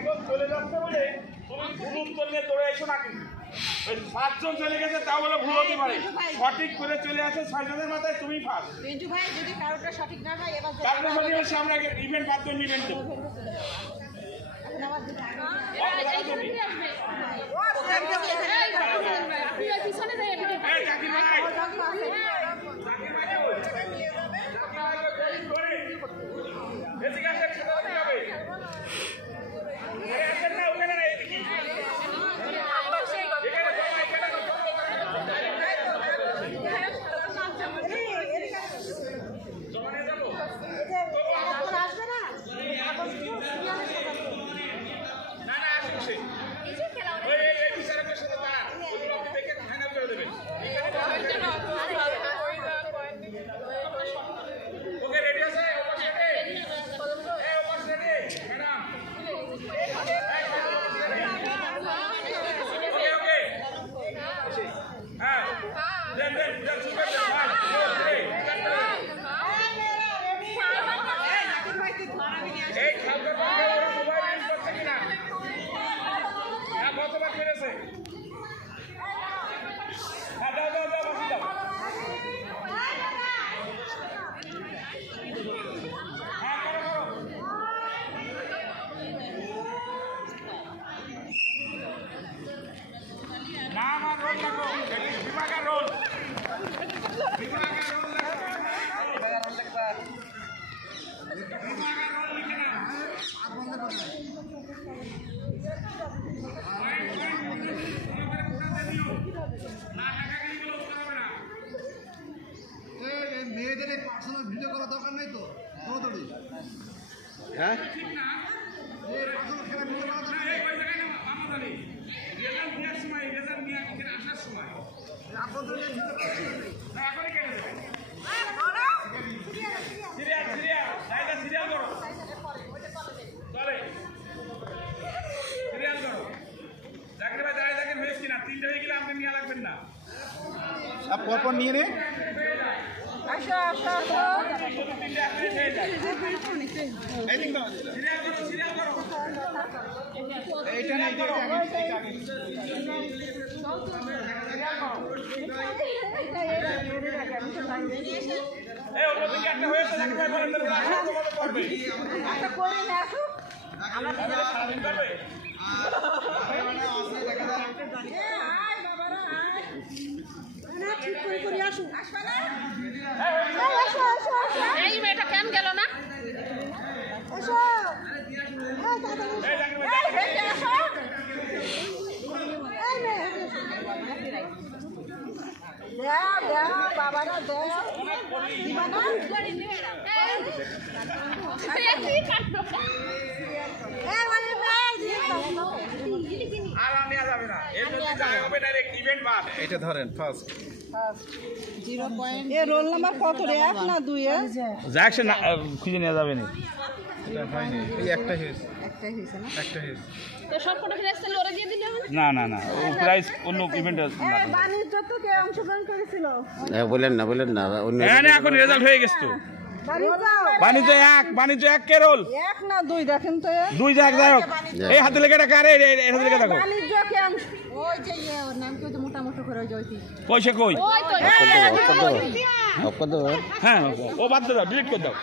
একজন চলে যাচ্ছে বলে তুমি ভুল উত্তর নিয়ে দৌড়ে এসো না। কিন্তু ওই 7 জন চলে গেছে তাও বলে ভুল হতে পারে, সঠিক করে চলে আসে 6 জনের মাথায় তুমি ফার্স্ট। পিন্টু ভাই যদি কারোটা সঠিক না হয় এবার কারণ সঠিক হচ্ছে আমরা ইভেন্ট বাদ দিয়ে ইভেন্ট দেবো। এখন আবার দুটো মেয়েদের পার্সোনাল ভিডিও করা দরকার নেই তো দৌড়ি। হ্যাঁ পরপর নিয়ে নে। এই মেয়েটা কেন গেল না? বাবারা এটা ধরেন ফার্স্ট 0 রোল নাম্বার কত রে? 1 না 2 যাক সে খুঁজে নেওয়া যাবে না। এটা হয়নি, এই একটা হয়েছে, একটাই হয়েছে না? একটা হয়েছে। তো সব ফটো ফ্রেশ তাহলে ওরা দিয়ে দিলে হবে? না না না, ও প্রাইস অন্য ইভেন্টে বাণিজ্য তো কে অংশগ্রহণ করেছিল? বলেন না হ্যাঁ না, এখন রেজাল্ট হয়ে গেছে তো। বাণিজ্য 1 কে রোল 1 না 2 দেখেন তো। 2 যাক যাই হোক। এই হাতে লেগে টাকা রে, এই হাতে লেগে দেখো বাণিজ্য কে অংশ, ওই যে ওর নাম কি, মোটা মোটা করে ওই জয়তি পয়সা কই? ওই তো হ্যাঁ ও বাদ দাও, ডিলিট করে দাও।